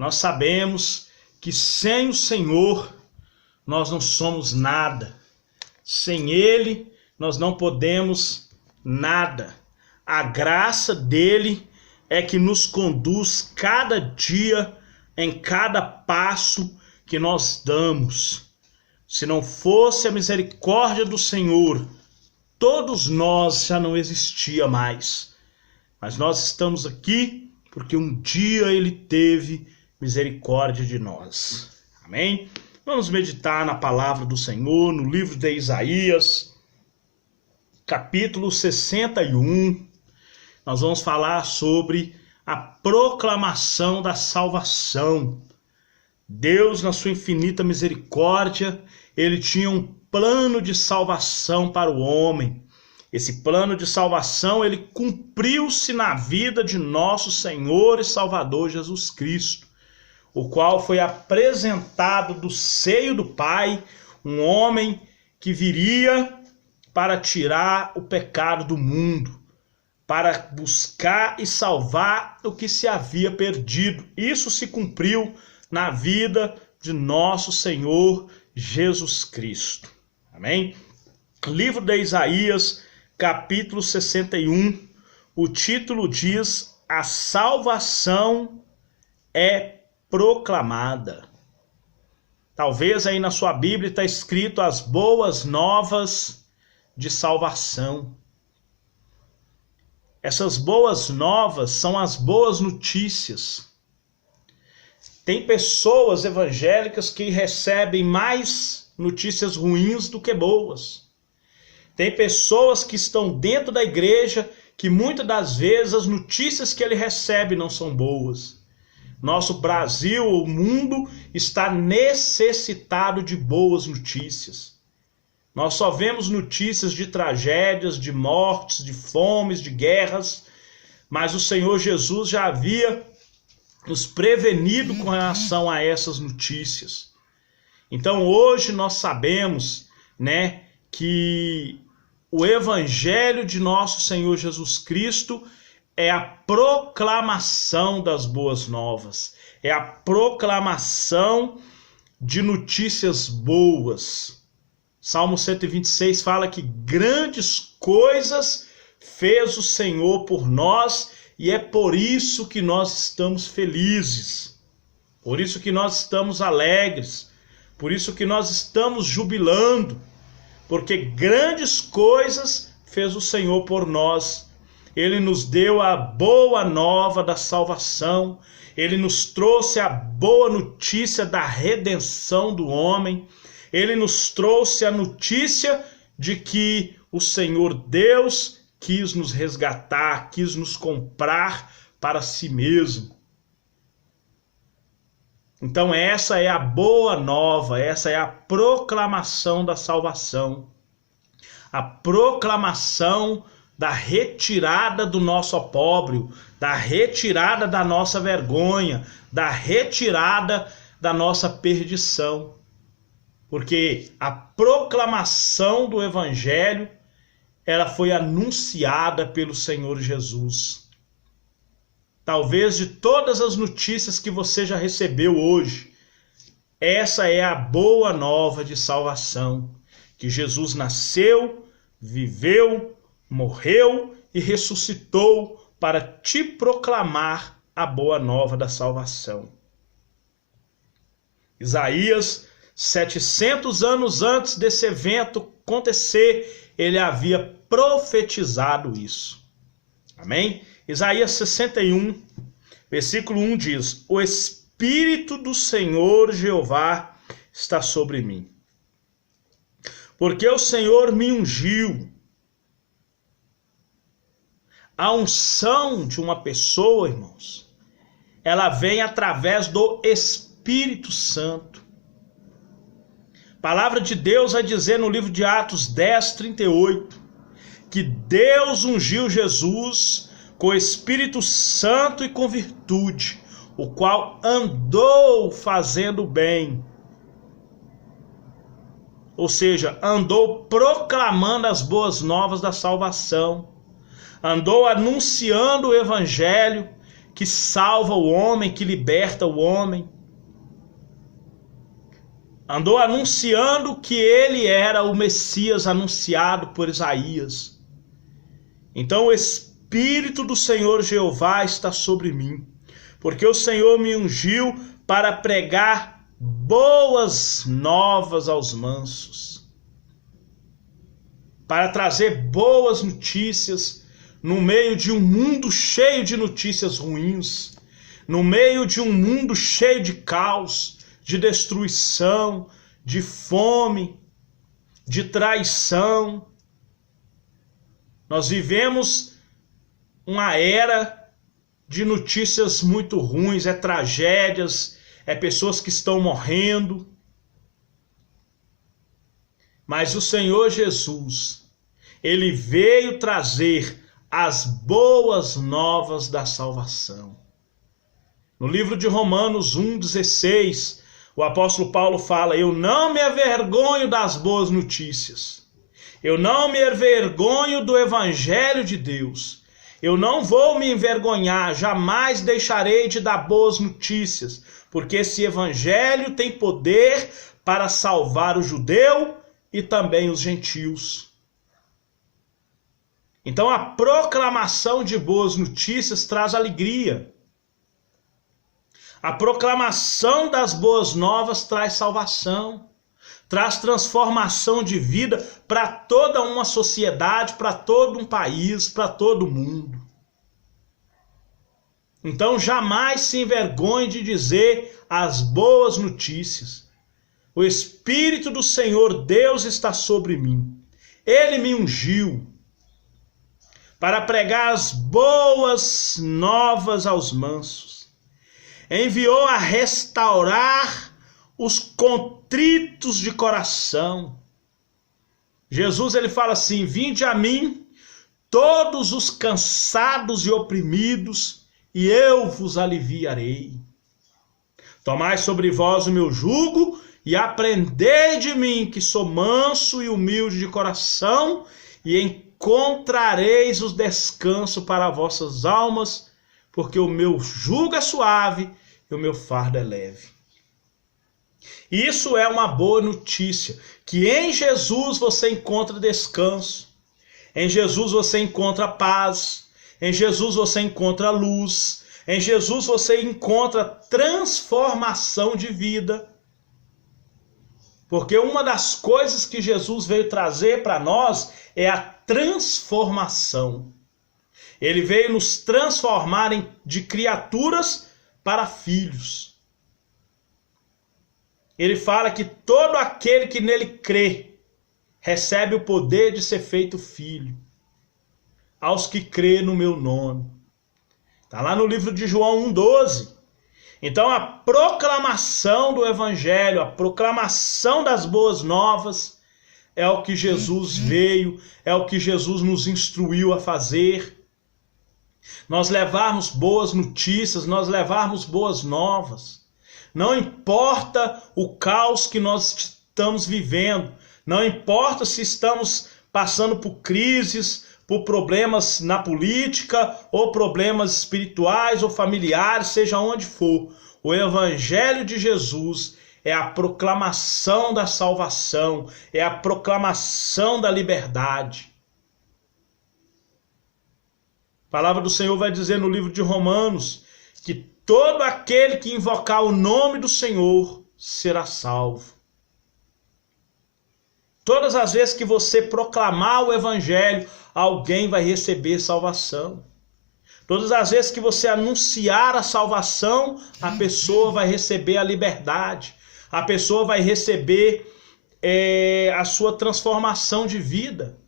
Nós sabemos que sem o Senhor nós não somos nada. Sem Ele nós não podemos nada. A graça dele é que nos conduz cada dia, em cada passo que nós damos. Se não fosse a misericórdia do Senhor, todos nós já não existia mais. Mas nós estamos aqui porque um dia Ele teve misericórdia de nós. Amém? Vamos meditar na palavra do Senhor, no livro de Isaías, capítulo 61. Nós vamos falar sobre a proclamação da salvação. Deus, na sua infinita misericórdia, Ele tinha um plano de salvação para o homem. Esse plano de salvação, ele cumpriu-se na vida de nosso Senhor e Salvador Jesus Cristo, o qual foi apresentado do seio do Pai, um homem que viria para tirar o pecado do mundo, para buscar e salvar o que se havia perdido. Isso se cumpriu na vida de nosso Senhor Jesus Cristo. Amém? Livro de Isaías, capítulo 61, o título diz: A salvação é proclamada. Talvez aí na sua Bíblia está escrito as boas novas de salvação. Essas boas novas são as boas notícias. Tem pessoas evangélicas que recebem mais notícias ruins do que boas. Tem pessoas que estão dentro da igreja que muitas das vezes as notícias que ele recebe não são boas. Nosso Brasil, o mundo, está necessitado de boas notícias. Nós só vemos notícias de tragédias, de mortes, de fomes, de guerras, mas o Senhor Jesus já havia nos prevenido com relação a essas notícias. Então hoje nós sabemos, que o Evangelho de nosso Senhor Jesus Cristo é a proclamação das boas novas, é a proclamação de notícias boas. Salmo 126 fala que grandes coisas fez o Senhor por nós e é por isso que nós estamos felizes, por isso que nós estamos alegres, por isso que nós estamos jubilando, porque grandes coisas fez o Senhor por nós. Ele nos deu a boa nova da salvação, Ele nos trouxe a boa notícia da redenção do homem, Ele nos trouxe a notícia de que o Senhor Deus quis nos resgatar, quis nos comprar para si mesmo. Então essa é a boa nova, essa é a proclamação da salvação. A proclamação da retirada do nosso opróbrio, da retirada da nossa vergonha, da retirada da nossa perdição. Porque a proclamação do Evangelho, ela foi anunciada pelo Senhor Jesus. Talvez de todas as notícias que você já recebeu hoje, essa é a boa nova de salvação, que Jesus nasceu, viveu, morreu e ressuscitou para te proclamar a boa nova da salvação. Isaías, 700 anos antes desse evento acontecer, ele havia profetizado isso. Amém? Isaías 61, versículo 1 diz: O Espírito do Senhor Jeová está sobre mim, porque o Senhor me ungiu. A unção de uma pessoa, irmãos, ela vem através do Espírito Santo. A palavra de Deus vai dizer no livro de Atos 10, 38, que Deus ungiu Jesus com o Espírito Santo e com virtude, o qual andou fazendo bem. Ou seja, andou proclamando as boas novas da salvação, andou anunciando o Evangelho, que salva o homem, que liberta o homem. Andou anunciando que ele era o Messias anunciado por Isaías. Então o Espírito do Senhor Jeová está sobre mim, porque o Senhor me ungiu para pregar boas novas aos mansos, para trazer boas notícias no meio de um mundo cheio de notícias ruins, no meio de um mundo cheio de caos, de destruição, de fome, de traição. Nós vivemos uma era de notícias muito ruins, tragédias, pessoas que estão morrendo. Mas o Senhor Jesus, ele veio trazer as boas novas da salvação. No livro de Romanos 1,16, o apóstolo Paulo fala: eu não me avergonho das boas notícias. Eu não me envergonho do evangelho de Deus. Eu não vou me envergonhar, jamais deixarei de dar boas notícias, porque esse evangelho tem poder para salvar o judeu e também os gentios. Então a proclamação de boas notícias traz alegria. A proclamação das boas novas traz salvação, traz transformação de vida para toda uma sociedade, para todo um país, para todo mundo. Então jamais se envergonhe de dizer as boas notícias. O Espírito do Senhor Deus está sobre mim. Ele me ungiu para pregar as boas novas aos mansos. Enviou a restaurar os contritos de coração. Jesus, ele fala assim: vinde a mim todos os cansados e oprimidos, e eu vos aliviarei. Tomai sobre vós o meu jugo e aprendei de mim, que sou manso e humilde de coração, e encontrareis o descanso para vossas almas, porque o meu jugo é suave e o meu fardo é leve. Isso é uma boa notícia, que em Jesus você encontra descanso, em Jesus você encontra paz, em Jesus você encontra luz, em Jesus você encontra transformação de vida. Porque uma das coisas que Jesus veio trazer para nós é a transformação. Ele veio nos transformar de criaturas para filhos. Ele fala que todo aquele que nele crê recebe o poder de ser feito filho, aos que crê no meu nome. Está lá no livro de João 1,12. Então a proclamação do evangelho, a proclamação das boas novas é o que Jesus veio, é o que Jesus nos instruiu a fazer. Nós levarmos boas notícias, nós levarmos boas novas. Não importa o caos que nós estamos vivendo, não importa se estamos passando por crises, por problemas na política, ou problemas espirituais ou familiares, seja onde for. O evangelho de Jesus é a proclamação da salvação, é a proclamação da liberdade. A palavra do Senhor vai dizer no livro de Romanos que todo aquele que invocar o nome do Senhor será salvo. Todas as vezes que você proclamar o evangelho, alguém vai receber salvação. Todas as vezes que você anunciar a salvação, a pessoa vai receber a liberdade. A pessoa vai receber a sua transformação de vida.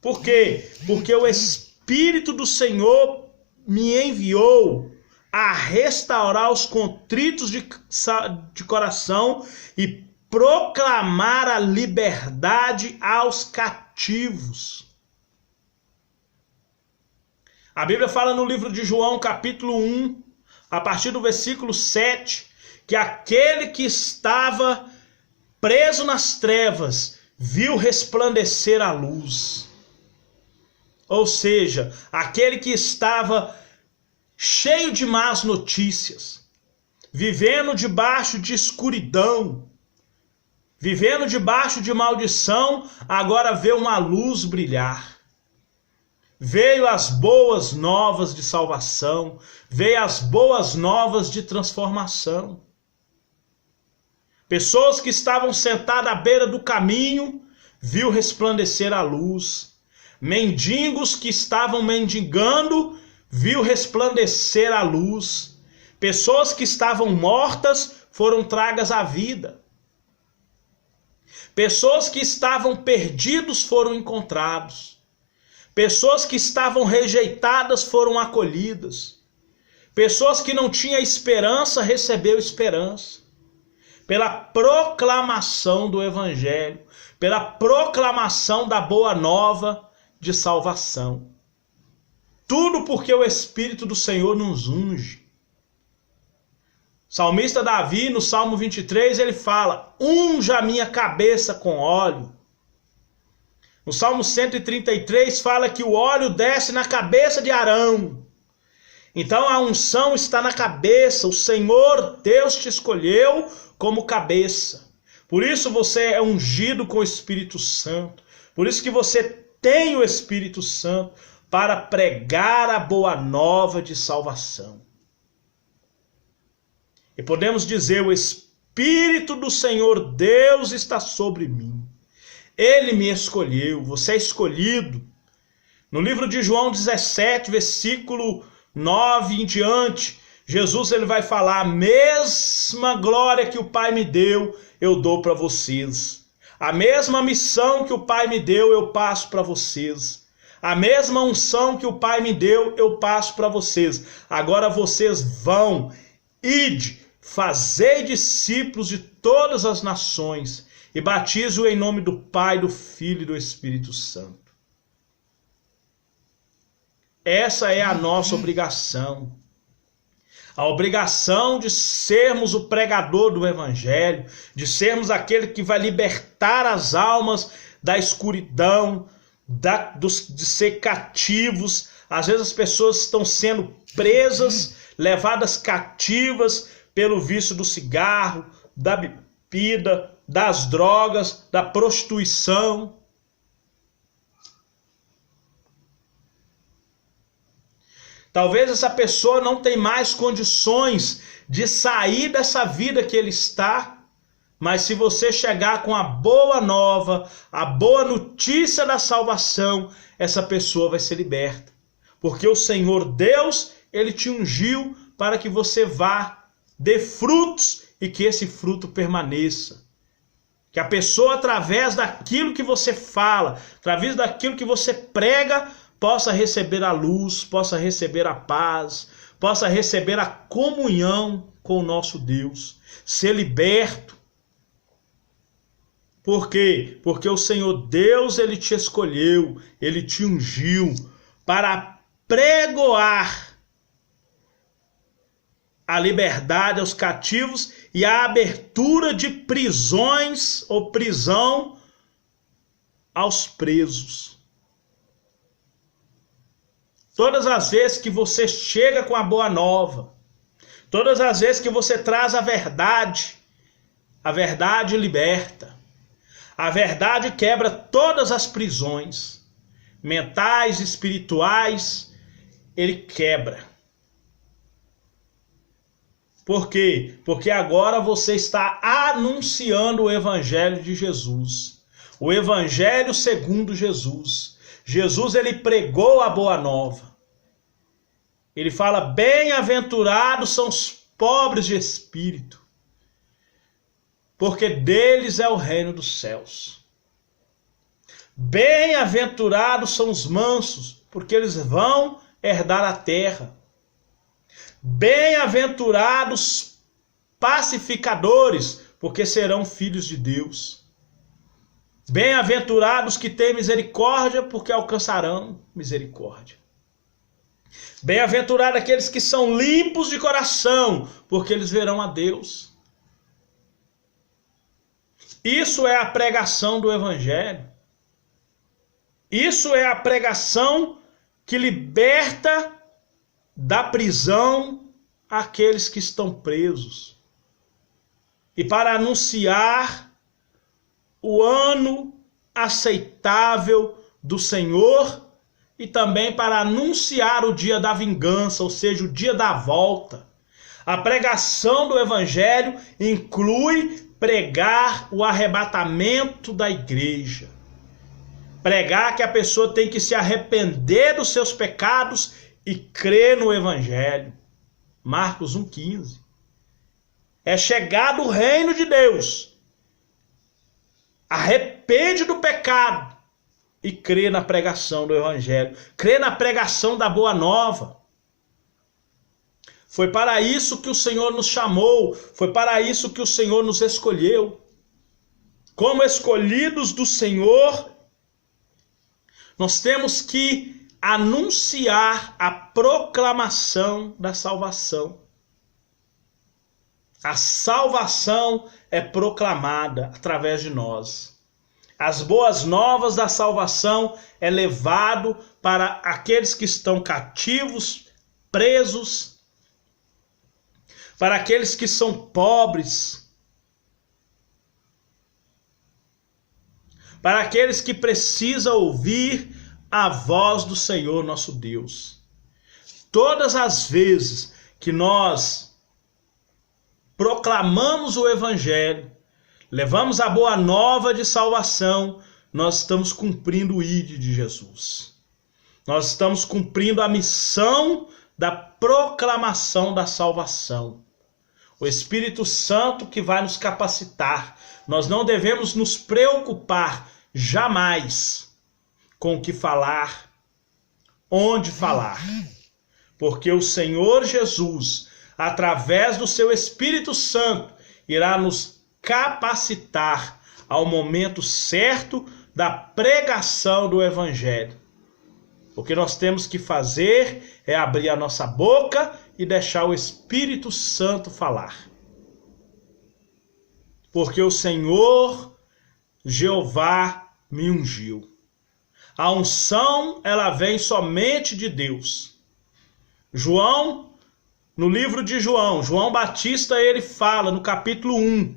Por quê? Porque o Espírito do Senhor me enviou a restaurar os contritos de coração e proclamar a liberdade aos cativos. A Bíblia fala no livro de João, capítulo 1, a partir do versículo 7, que aquele que estava preso nas trevas viu resplandecer a luz. Ou seja, aquele que estava cheio de más notícias, vivendo debaixo de escuridão, vivendo debaixo de maldição, agora vê uma luz brilhar. Veio as boas novas de salvação, veio as boas novas de transformação. Pessoas que estavam sentadas à beira do caminho, viu resplandecer a luz. Mendigos que estavam mendigando, viu resplandecer a luz. Pessoas que estavam mortas foram tragas à vida. Pessoas que estavam perdidos foram encontrados. Pessoas que estavam rejeitadas foram acolhidas. Pessoas que não tinham esperança receberam esperança. Pela proclamação do Evangelho, pela proclamação da boa nova de salvação. Tudo porque o Espírito do Senhor nos unge. O salmista Davi, no Salmo 23, ele fala: unja a minha cabeça com óleo. No Salmo 133 fala que o óleo desce na cabeça de Arão. Então a unção está na cabeça. O Senhor Deus te escolheu como cabeça. Por isso você é ungido com o Espírito Santo. Por isso que você tem o Espírito Santo para pregar a boa nova de salvação. E podemos dizer: o Espírito do Senhor Deus está sobre mim. Ele me escolheu, você é escolhido. No livro de João 17, versículo 9 em diante, Jesus ele vai falar: a mesma glória que o Pai me deu, eu dou para vocês. A mesma missão que o Pai me deu, eu passo para vocês. A mesma unção que o Pai me deu, eu passo para vocês. Agora vocês vão, ide, fazei discípulos de todas as nações e batize-o em nome do Pai, do Filho e do Espírito Santo. Essa é a nossa obrigação. A obrigação de sermos o pregador do Evangelho, de sermos aquele que vai libertar as almas da escuridão, de ser cativos. Às vezes as pessoas estão sendo presas, levadas cativas pelo vício do cigarro, da bebida, das drogas, da prostituição. Talvez essa pessoa não tenha mais condições de sair dessa vida que ele está, mas se você chegar com a boa nova, a boa notícia da salvação, essa pessoa vai ser liberta. Porque o Senhor Deus, ele te ungiu para que você vá, dê frutos e que esse fruto permaneça. Que a pessoa, através daquilo que você fala, através daquilo que você prega, possa receber a luz, possa receber a paz, possa receber a comunhão com o nosso Deus, ser liberto. Por quê? Porque o Senhor Deus, ele te escolheu, ele te ungiu para pregoar a liberdade aos cativos e a abertura de prisões ou prisão aos presos. Todas as vezes que você chega com a boa nova, todas as vezes que você traz a verdade liberta. A verdade quebra todas as prisões, mentais, espirituais, ele quebra. Por quê? Porque agora você está anunciando o Evangelho de Jesus. O Evangelho segundo Jesus. Jesus, ele pregou a boa nova. Ele fala: bem-aventurados são os pobres de espírito, porque deles é o reino dos céus. Bem-aventurados são os mansos, porque eles vão herdar a terra. Bem-aventurados pacificadores, porque serão filhos de Deus. Bem-aventurados que têm misericórdia, porque alcançarão misericórdia. Bem-aventurados aqueles que são limpos de coração, porque eles verão a Deus. Isso é a pregação do Evangelho. Isso é a pregação que liberta da prisão àqueles que estão presos, e para anunciar o ano aceitável do Senhor, e também para anunciar o dia da vingança, ou seja, o dia da volta. A pregação do Evangelho inclui pregar o arrebatamento da igreja. Pregar que a pessoa tem que se arrepender dos seus pecados e crer no Evangelho. Marcos 1,15. É chegado o reino de Deus. Arrepende do pecado e crê na pregação do Evangelho. Crê na pregação da Boa Nova. Foi para isso que o Senhor nos chamou. Foi para isso que o Senhor nos escolheu. Como escolhidos do Senhor, nós temos que anunciar a proclamação da salvação. A salvação é proclamada através de nós. As boas novas da salvação é levado para aqueles que estão cativos, presos, para aqueles que são pobres, para aqueles que precisam ouvir a voz do Senhor nosso Deus. Todas as vezes que nós proclamamos o Evangelho, levamos a boa nova de salvação, nós estamos cumprindo o ID de Jesus. Nós estamos cumprindo a missão da proclamação da salvação. O Espírito Santo que vai nos capacitar. Nós não devemos nos preocupar jamais com o que falar, onde falar. Porque o Senhor Jesus, através do seu Espírito Santo, irá nos capacitar ao momento certo da pregação do Evangelho. O que nós temos que fazer é abrir a nossa boca e deixar o Espírito Santo falar. Porque o Senhor Jeová me ungiu. A unção, ela vem somente de Deus. João, no livro de João, João Batista, ele fala no capítulo 1,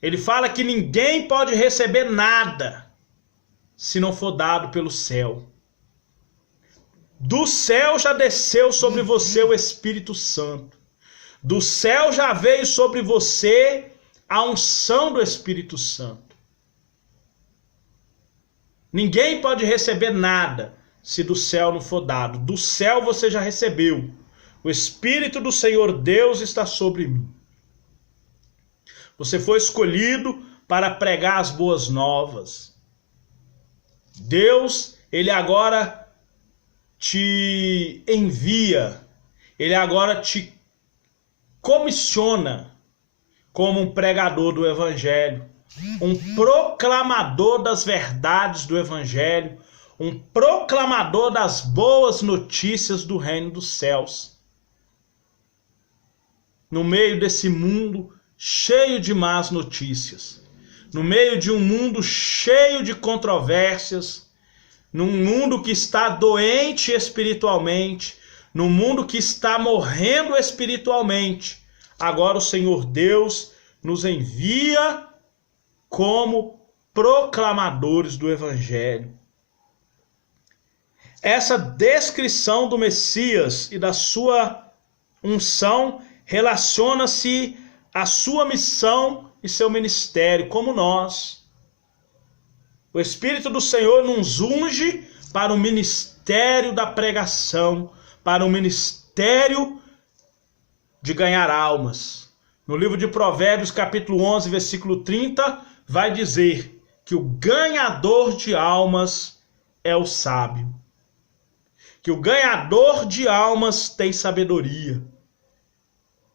ele fala que ninguém pode receber nada se não for dado pelo céu. Do céu já desceu sobre você o Espírito Santo. Do céu já veio sobre você a unção do Espírito Santo. Ninguém pode receber nada se do céu não for dado. Do céu você já recebeu. O Espírito do Senhor Deus está sobre mim. Você foi escolhido para pregar as boas novas. Deus, ele agora te envia, ele agora te comissiona como um pregador do Evangelho, um proclamador das verdades do Evangelho, um proclamador das boas notícias do reino dos céus. No meio desse mundo cheio de más notícias, no meio de um mundo cheio de controvérsias, num mundo que está doente espiritualmente, num mundo que está morrendo espiritualmente, agora o Senhor Deus nos envia como proclamadores do Evangelho. Essa descrição do Messias e da sua unção relaciona-se à sua missão e seu ministério, como nós. O Espírito do Senhor nos unge para o ministério da pregação, para o ministério de ganhar almas. No livro de Provérbios, capítulo 11, versículo 30, vai dizer que o ganhador de almas é o sábio. Que o ganhador de almas tem sabedoria.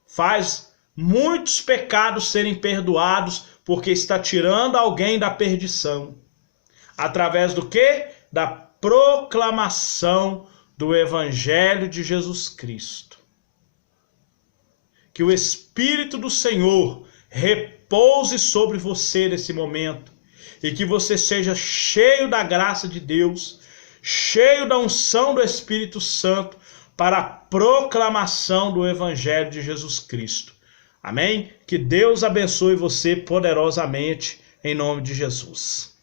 Faz muitos pecados serem perdoados porque está tirando alguém da perdição. Através do quê? Da proclamação do Evangelho de Jesus Cristo. Que o Espírito do Senhor repouse sobre você nesse momento e que você seja cheio da graça de Deus, cheio da unção do Espírito Santo, para a proclamação do Evangelho de Jesus Cristo. Amém? Que Deus abençoe você poderosamente, em nome de Jesus.